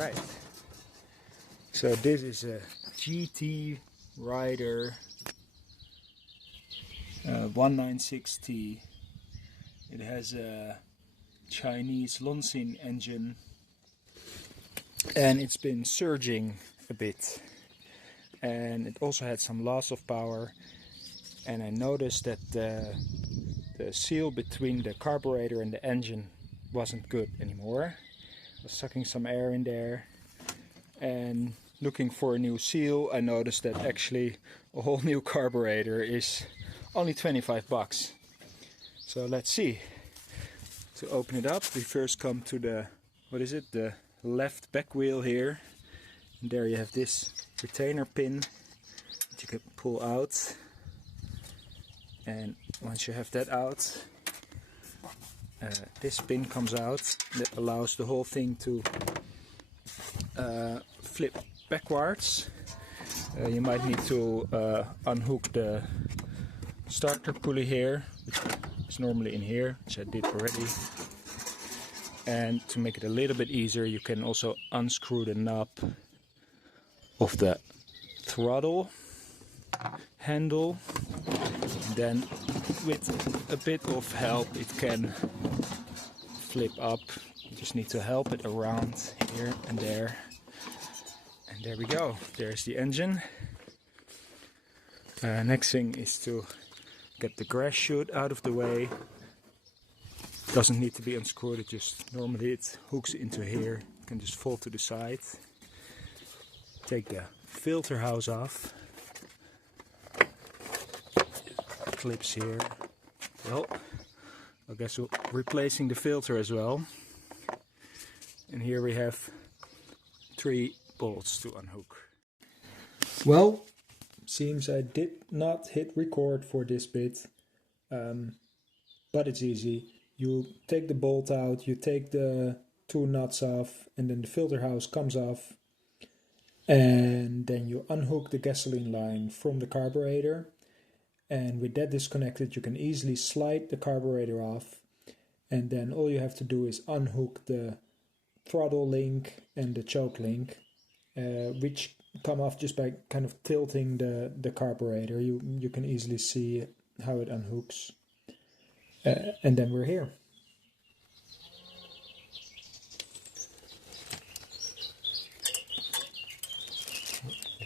Alright, so this is a GT Rider 196T. It has a Chinese Loncin engine and it's been surging a bit, and it also had some loss of power, and I noticed that the seal between the carburetor and the engine wasn't good anymore. I was sucking some air in there and looking for a new seal. I noticed that actually a whole new carburetor is only 25 bucks. So let's see. To open it up, we first come to the, what is it, the left back wheel here. And there you have this retainer pin that you can pull out. And once you have that out, this pin comes out that allows the whole thing to flip backwards. You might need to unhook the starter pulley here, which is normally in here, which I did already. And to make it a little bit easier, you can also unscrew the knob of the throttle handle. And then with a bit of help it can flip up. You just need to help it around here and there. And there we go. There's the engine. Next thing is to get the grass chute out of the way. Doesn't need to be unscrewed, it just normally it hooks into here. You can just fold to the side. Take the filter house off. Clips here. Well, I guess we're replacing the filter as well. And here we have 3 bolts to unhook. Well, seems I did not hit record for this bit, but it's easy. You take the bolt out, you take the 2 nuts off, and then the filter house comes off. And then you unhook the gasoline line from the carburetor. And with that disconnected, you can easily slide the carburetor off. And then all you have to do is unhook the throttle link and the choke link, which come off just by kind of tilting the carburetor. You can easily see how it unhooks. And then we're here.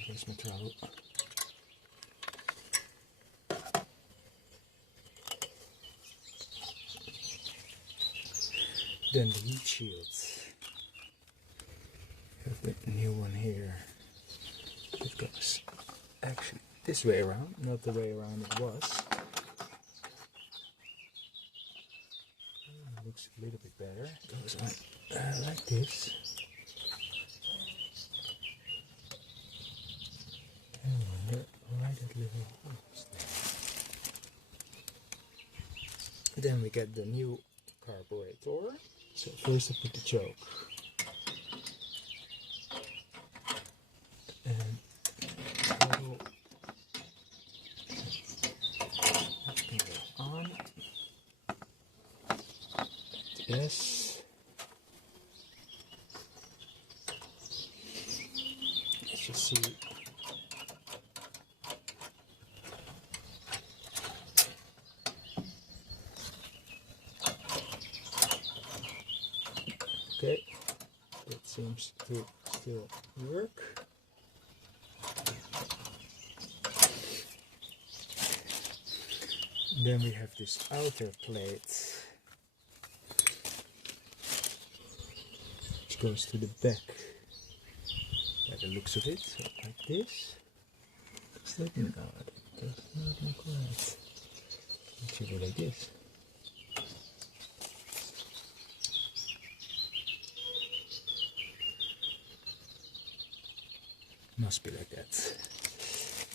There's my throttle. Then the heat shields. We have the new one here. It goes actually this way around, not the way around it was. Looks a little bit better. It goes like this. I wonder why that little holes there. Then we get the new carburetor. So first I put the choke. And throttle. Let's go on. Yes. Let's just see. Okay, that seems to still work. Then we have this outer plate, which goes to the back by the looks of it, so like this. Does that not? It does not look right. It should be like this. Must be like that.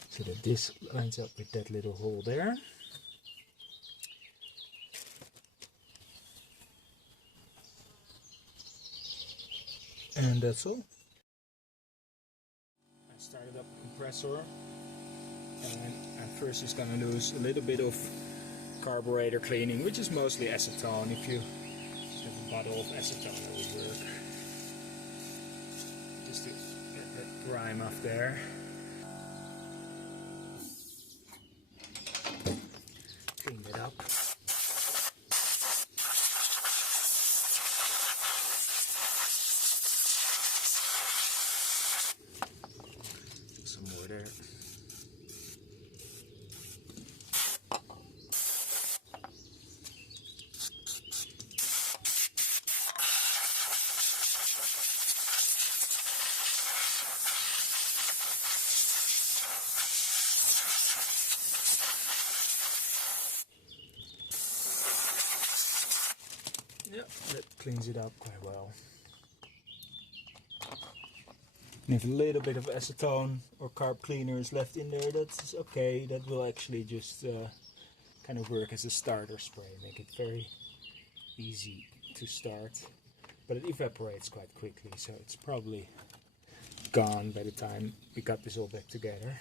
So that this lines up with that little hole there. And that's all. I started up the compressor, and at first it's going to lose a little bit of carburetor cleaning, which is mostly acetone. If you have a bottle of acetone, that would work. just to get that grime off there. Clean it up. Some more there. Yep, that cleans it up quite well. And if a little bit of acetone or carb cleaner is left in there, that's okay. That will actually just kind of work as a starter spray, make it very easy to start. But it evaporates quite quickly, so it's probably gone by the time we got this all back together.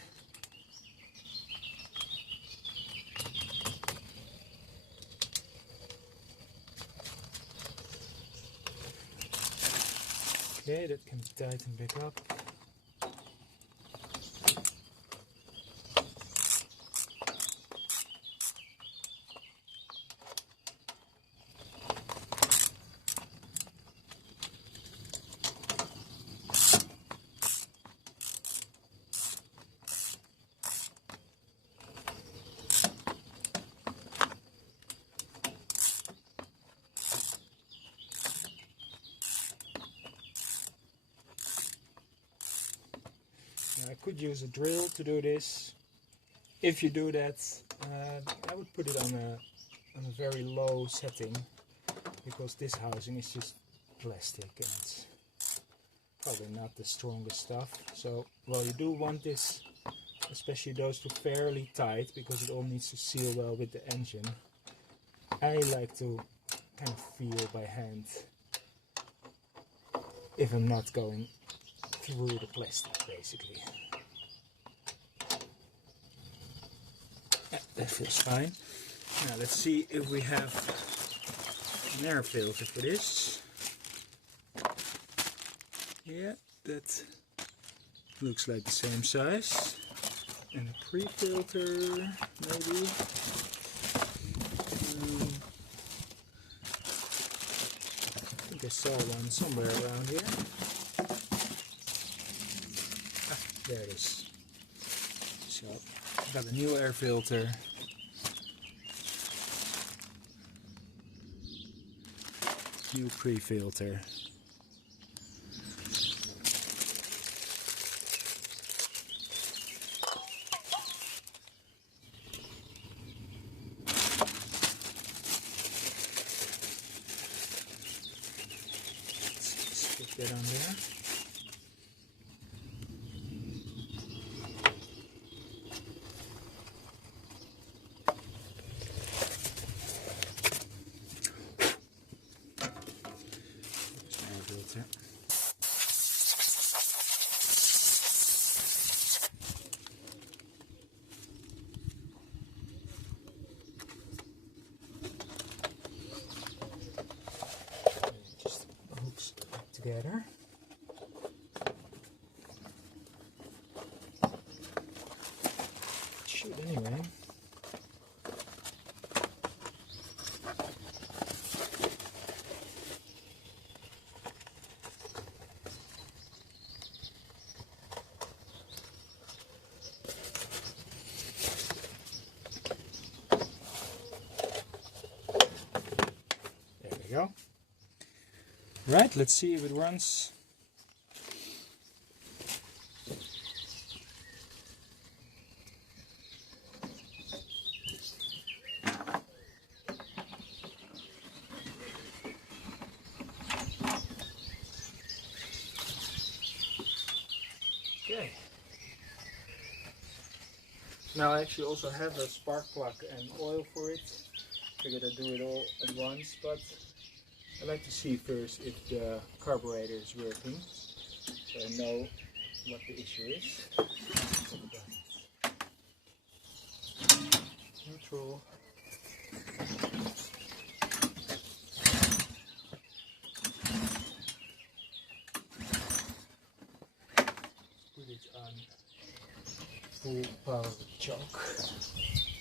Okay, that can tighten back up. I could use a drill to do this. If you do that, I would put it on a very low setting, because this housing is just plastic and it's probably not the strongest stuff. So, well, you do want this, especially those two, fairly tight, because it all needs to seal well with the engine. I like to kind of feel by hand if I'm not going through the plastic, basically. Yeah, that feels fine. Now let's see if we have an air filter for this. Yeah, that looks like the same size. And a pre-filter, maybe. I think I saw one somewhere around here. There it is. So, got a new air filter. New pre-filter. Let's stick that on there. Just hooks together. Shoot, anyway. Go. Right, let's see if it runs. Okay. Now I actually also have a spark plug and oil for it. Figured I'd do it all at once, but I like to see first if the carburetor is working, so I know what the issue is. Neutral. it on full power choke.